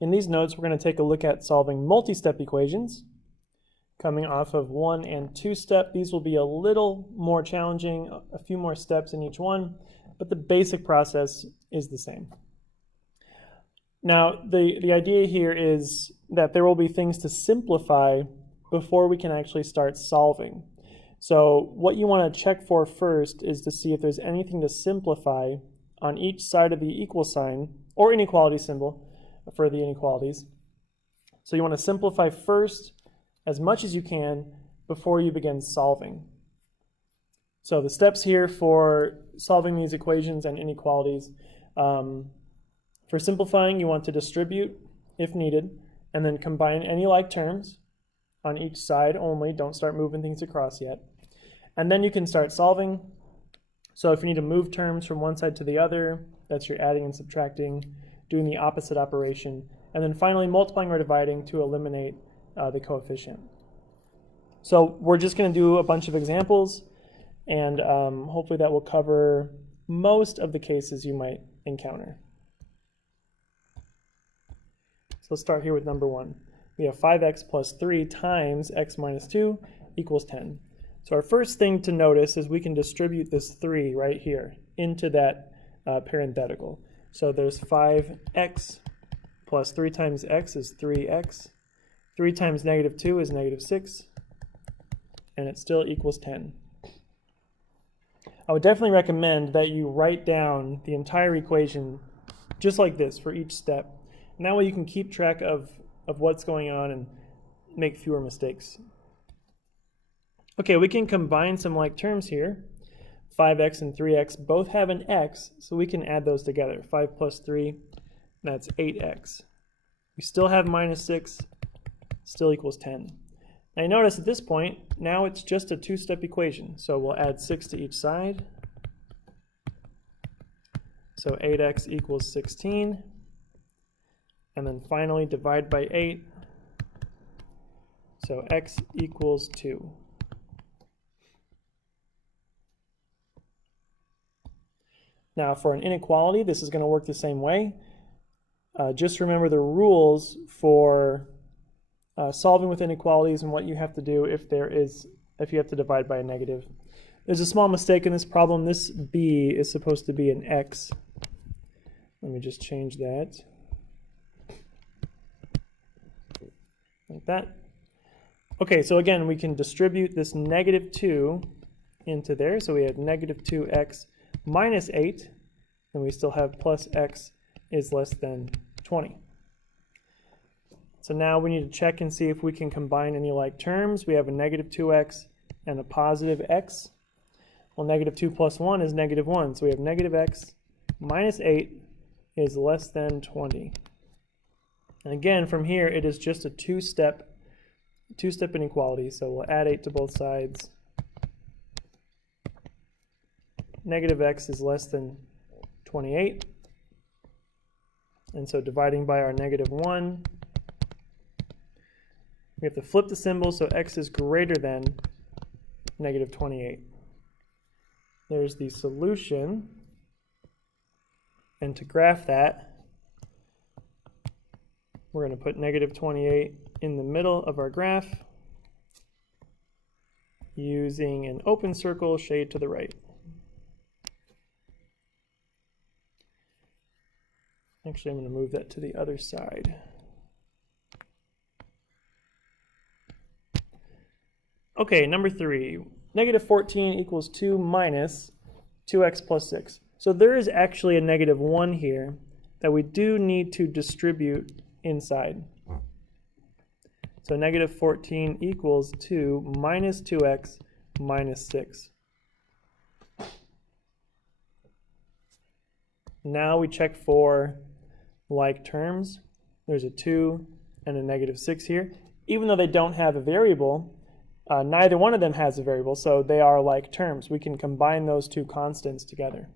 In these notes, we're going to take a look at solving multi-step equations. Coming off of 1 and 2 step, these will be a little more challenging, a few more steps in each one, but the basic process is the same. Now, the idea here is that there will be things to simplify before we can actually start solving. So what you want to check for first is to see if there's anything to simplify on each side of the equal sign or inequality symbol for the inequalities. So you want to simplify first as much as you can before you begin solving. So the steps here for solving these equations and inequalities, for simplifying, you want to distribute if needed, and then combine any like terms on each side only. Don't start moving things across yet. And then you can start solving. So if you need to move terms from one side to the other, that's your adding and subtracting, doing the opposite operation, and then finally multiplying or dividing to eliminate the coefficient. So we're just going to do a bunch of examples, and hopefully that will cover most of the cases you might encounter. So let's start here with number 1. We have 5x plus 3 times x minus 2 equals 10. So our first thing to notice is we can distribute this 3 right here into that parenthetical. So there's 5x plus 3 times x is 3x. 3 times negative 2 is negative 6. And it still equals 10. I would definitely recommend that you write down the entire equation just like this for each step. And that way you can keep track of what's going on and make fewer mistakes. Okay, we can combine some like terms here. 5x and 3x both have an x, so we can add those together. 5 plus 3, that's 8x. We still have minus 6, still equals 10. Now you notice at this point, now it's just a two-step equation. So we'll add 6 to each side. So 8x equals 16. And then finally divide by 8. So x equals 2. Now for an inequality, this is going to work the same way. Just remember the rules for solving with inequalities and what you have to do if you have to divide by a negative. There's a small mistake in this problem. This b is supposed to be an x. Let me just change that. Like that. Okay, so again, we can distribute this negative 2 into there. So we have negative 2x minus 8, and we still have plus x is less than 20. So now we need to check and see if we can combine any like terms. We have a negative 2x and a positive x. Well, negative 2 plus 1 is negative 1. So we have negative x minus 8 is less than 20. And again, from here, it is just a two-step inequality. So we'll add 8 to both sides. Negative x is less than 28. And so dividing by our negative 1, we have to flip the symbol so x is greater than negative 28. There's the solution. And to graph that, we're going to put negative 28 in the middle of our graph using an open circle shade to the right. Actually, I'm going to move that to the other side. Okay, number 3. Negative 14 equals 2 minus 2x plus 6. So there is actually a negative 1 here that we do need to distribute inside. So negative 14 equals 2 minus 2x minus 6. Now we check for like terms. There's a 2 and a negative 6 here. Even though they don't have a variable, neither one of them has a variable, so they are like terms. We can combine those two constants together.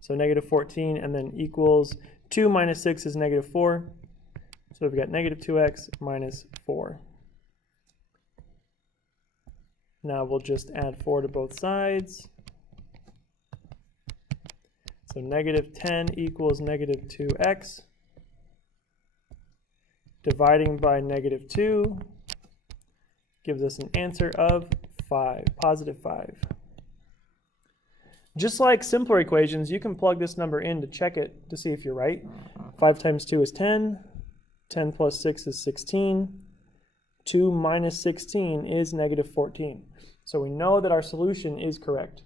So negative 14 and then equals 2 minus 6 is negative 4. So we've got negative 2x minus 4. Now we'll just add 4 to both sides. So negative 10 equals negative 2x. dividing by -2 gives us an answer of 5, positive 5. Just like simpler equations, you can plug this number in to check it to see if you're right. 5 times 2 is 10. 10 plus 6 is 16. 2 minus 16 is -14. So we know that our solution is correct.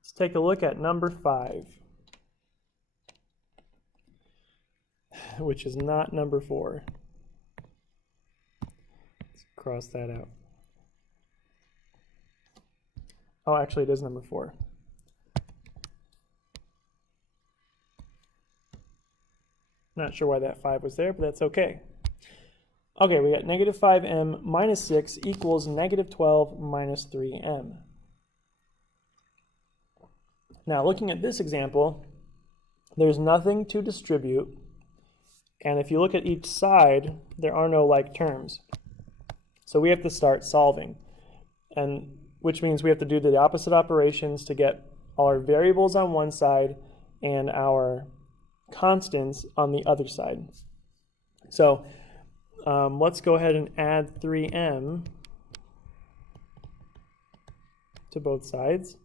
Let's take a look at number 5, which is not number 4. Let's cross that out. Oh, actually it is number 4. Not sure why that 5 was there, but that's okay. Okay, we got -5m minus 6 equals -12 minus 3m. Now, looking at this example, there's nothing to distribute, and if you look at each side, there are no like terms. So we have to start solving, and which means we have to do the opposite operations to get all our variables on one side and our constants on the other side. So let's go ahead and add 3m to both sides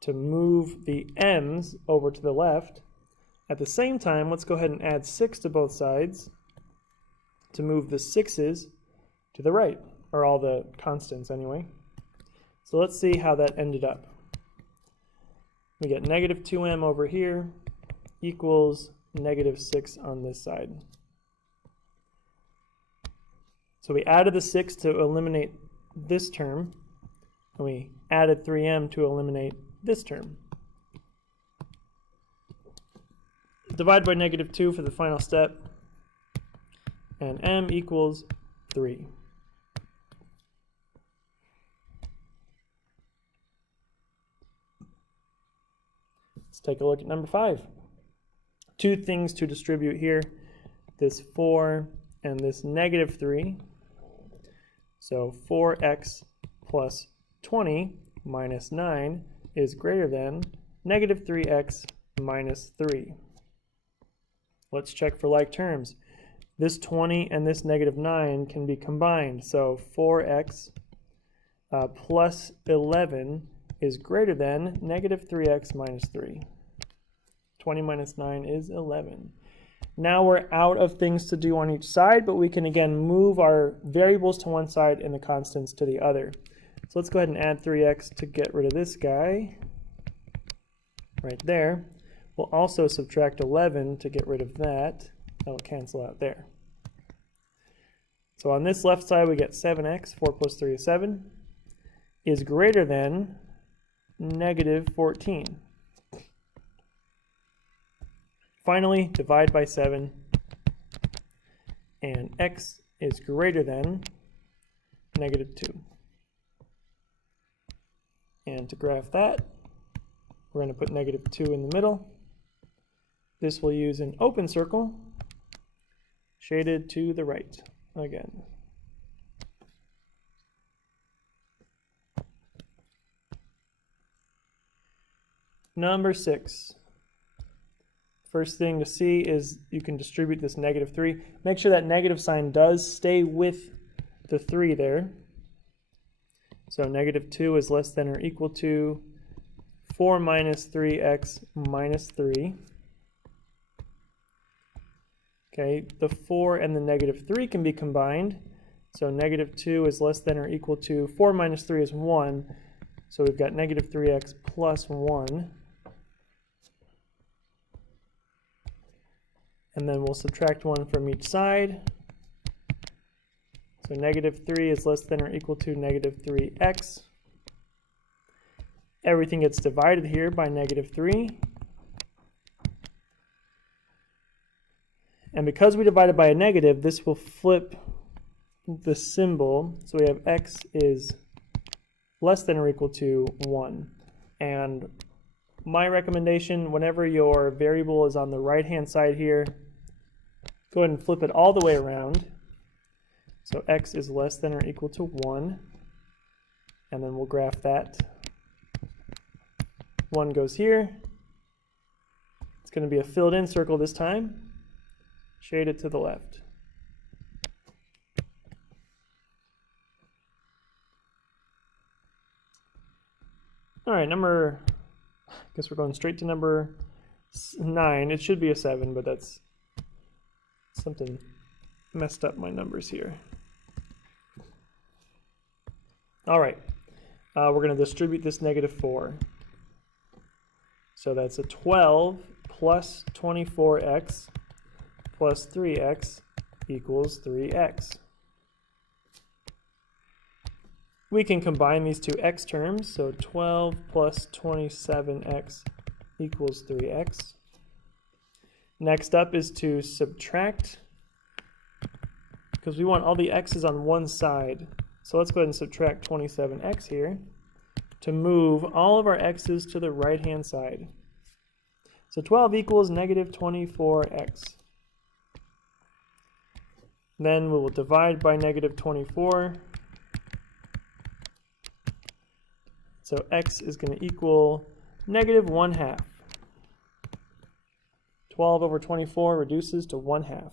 to move the m's over to the left. At the same time, let's go ahead and add 6 to both sides to move the 6's to the right, or all the constants anyway. So let's see how that ended up. We get -2m over here equals -6 on this side. So we added the 6 to eliminate this term, and we added 3m to eliminate this term. Divide by -2 for the final step, and m equals 3. Let's take a look at number 5. 2 things to distribute here, this 4 and this -3. So 4x plus 20 minus 9 is greater than -3x minus 3. Let's check for like terms. This 20 and this -9 can be combined. So 4x plus 11 is greater than -3x minus 3. 20 minus 9 is 11. Now we're out of things to do on each side, but we can again move our variables to one side and the constants to the other. So let's go ahead and add 3x to get rid of this guy right there. We'll also subtract 11 to get rid of that. That'll cancel out there. So on this left side we get 7x, 4 plus 3 is 7, is greater than -14. Finally, divide by 7, and x is greater than -2. And to graph that, we're going to put -2 in the middle. This will use an open circle, shaded to the right again. Number 6. First thing to see is you can distribute this -3. Make sure that negative sign does stay with the 3 there. So -2 is less than or equal to 4 minus 3x minus 3. Okay, the 4 and the -3 can be combined. So -2 is less than or equal to 4 minus 3 is 1. So we've got -3x plus 1. And then we'll subtract 1 from each side. So -3 is less than or equal to -3x. Everything gets divided here by -3. And because we divided by a negative, this will flip the symbol. So we have x is less than or equal to 1. And my recommendation, whenever your variable is on the right-hand side here, go ahead and flip it all the way around. So x is less than or equal to 1. And then we'll graph that. 1 goes here. It's going to be a filled in circle this time, shaded to the left. All right, I guess we're going straight to number 9. It should be a 7, but that's something messed up my numbers here. All right, we're going to distribute this -4. So that's a 12 plus 24x plus 3x equals 3x. We can combine these two x terms, so 12 plus 27x equals 3x. Next up is to subtract, because we want all the x's on one side. So let's go ahead and subtract 27x here to move all of our x's to the right-hand side. So 12 equals -24x. Then we will divide by -24. So x is going to equal -1/2. 12 over 24 reduces to 1/2.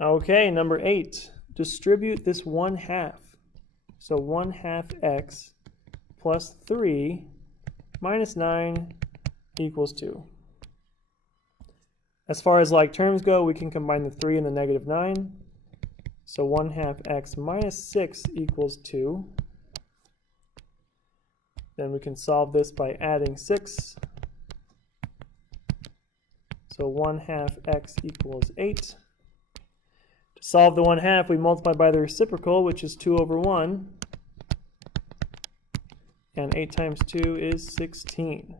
Okay, number 8. Distribute this 1/2. So 1/2 x plus 3 minus 9 equals 2. As far as like terms go, we can combine the 3 and the -9. So 1/2 x minus 6 equals 2. Then we can solve this by adding 6. So 1/2 x equals 8. To solve the 1/2, we multiply by the reciprocal, which is 2 over 1. And 8 times 2 is 16.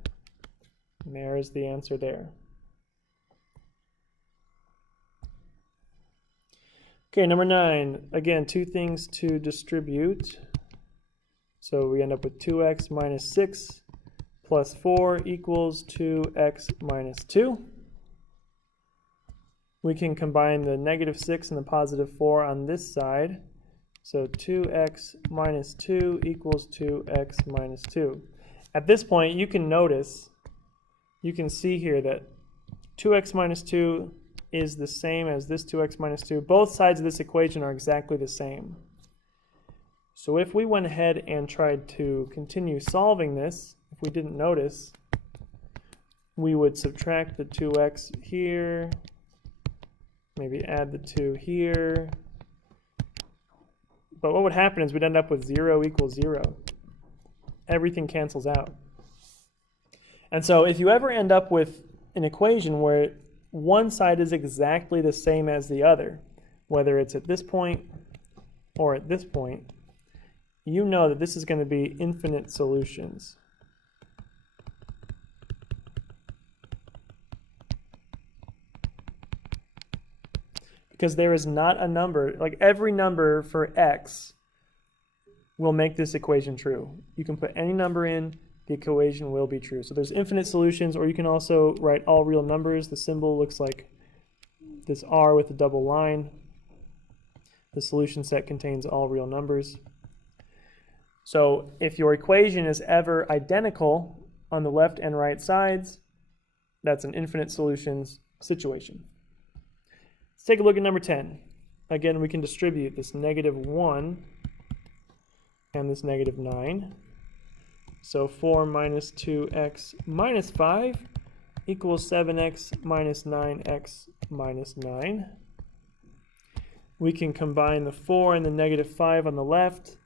And there is the answer there. Okay, number 9. Again, two things to distribute. So we end up with 2x minus 6 plus 4 equals 2x minus 2. We can combine the -6 and the +4 on this side. So 2x minus 2 equals 2x minus 2. At this point, you can notice, you can see here that 2x minus 2 is the same as this 2x minus 2. Both sides of this equation are exactly the same. So if we went ahead and tried to continue solving this, if we didn't notice, we would subtract the 2x here, maybe add the 2 here. But what would happen is we'd end up with 0 equals 0. Everything cancels out. And so if you ever end up with an equation where one side is exactly the same as the other, whether it's at this point or at this point, you know that this is going to be infinite solutions. Because there is not a number, like every number for x will make this equation true. You can put any number in, the equation will be true. So there's infinite solutions, or you can also write all real numbers. The symbol looks like this R with a double line. The solution set contains all real numbers. So if your equation is ever identical on the left and right sides, that's an infinite solutions situation. Let's take a look at number 10. Again, we can distribute this -1 and this -9. So 4 minus 2x minus 5 equals 7x minus 9x minus 9. We can combine the 4 and the -5 on the left,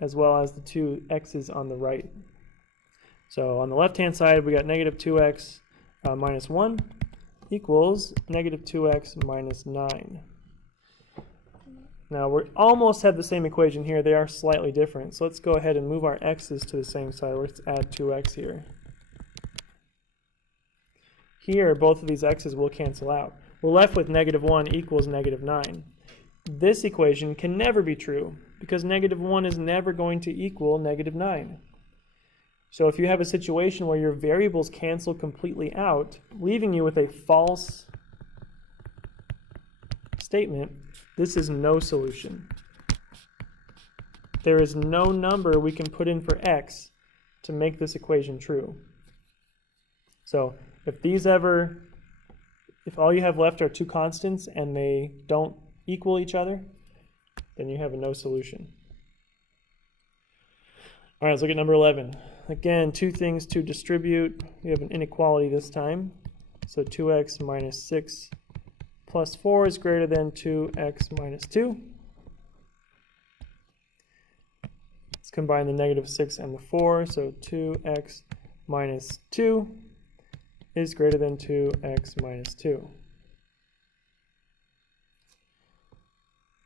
as well as the 2 x's on the right. So on the left-hand side, we got -2x minus 1 equals -2x minus 9. Now we almost have the same equation here. They are slightly different. So let's go ahead and move our x's to the same side. Let's add 2x here. Here, both of these x's will cancel out. We're left with -1 equals -9. This equation can never be true because -1 is never going to equal -9. So if you have a situation where your variables cancel completely out, leaving you with a false statement, this is no solution. There is no number we can put in for x to make this equation true. So if all you have left are two constants and they don't equal each other, then you have a no solution. All right, let's look at number 11. Again, two things to distribute. We have an inequality this time. So 2x minus 6 plus 4 is greater than 2x minus 2. Let's combine the negative 6 and the 4. So 2x minus 2 is greater than 2x minus 2.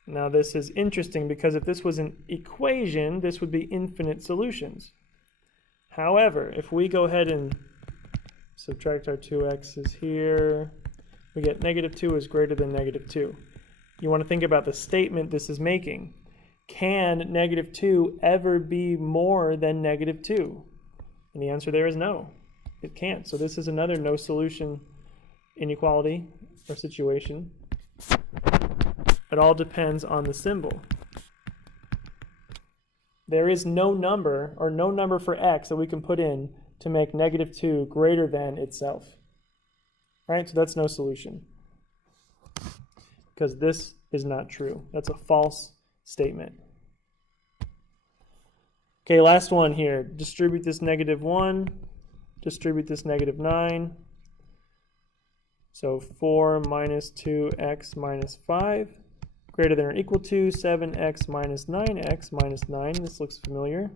Now this is interesting because if this was an equation, this would be infinite solutions. However, if we go ahead and subtract our 2x's here, we get negative 2 is greater than negative 2. You want to think about the statement this is making. Can negative 2 ever be more than negative 2? And the answer there is no. It can't. So this is another no solution inequality or situation. It all depends on the symbol. There is no number or no number for x that we can put in to make negative 2 greater than itself. Right? So that's no solution. Because this is not true. That's a false statement. Okay, last one here. Distribute this negative 1. Distribute this negative 9. So 4 minus 2x minus 5. Greater than or equal to 7x minus 9x minus 9. This looks familiar.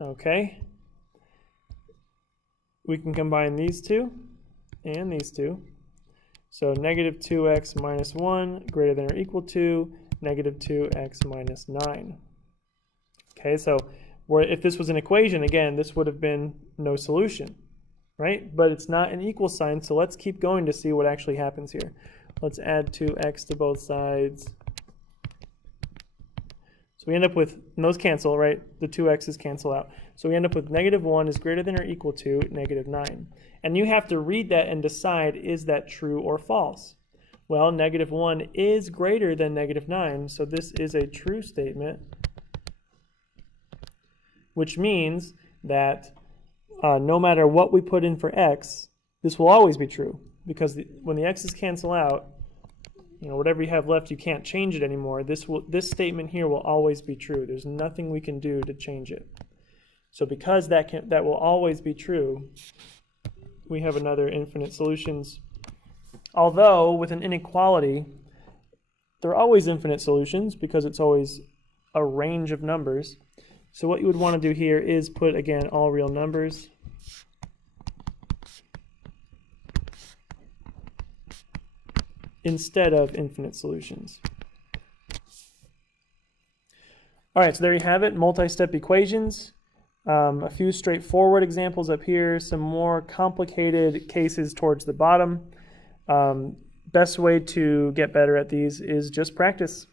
Okay. We can combine these two and these two. So negative 2x minus 1 greater than or equal to negative 2x minus 9. Okay, so if this was an equation, again, this would have been no solution. Right? But it's not an equal sign, so let's keep going to see what actually happens here. Let's add 2x to both sides. So we end up with, and those cancel, right? The 2x's cancel out. So we end up with negative 1 is greater than or equal to negative 9. And you have to read that and decide, is that true or false? Well, negative 1 is greater than negative 9, so this is a true statement, which means that no matter what we put in for x, this will always be true, because when the x's cancel out, whatever you have left, you can't change it anymore. This statement here will always be true. There's nothing we can do to change it. So because that will always be true, we have another infinite solutions. Although with an inequality, there are always infinite solutions because it's always a range of numbers. So what you would want to do here is put, again, all real numbers. Instead of infinite solutions. All right, so there you have it, multi-step equations. A few straightforward examples up here, some more complicated cases towards the bottom. Best way to get better at these is just practice.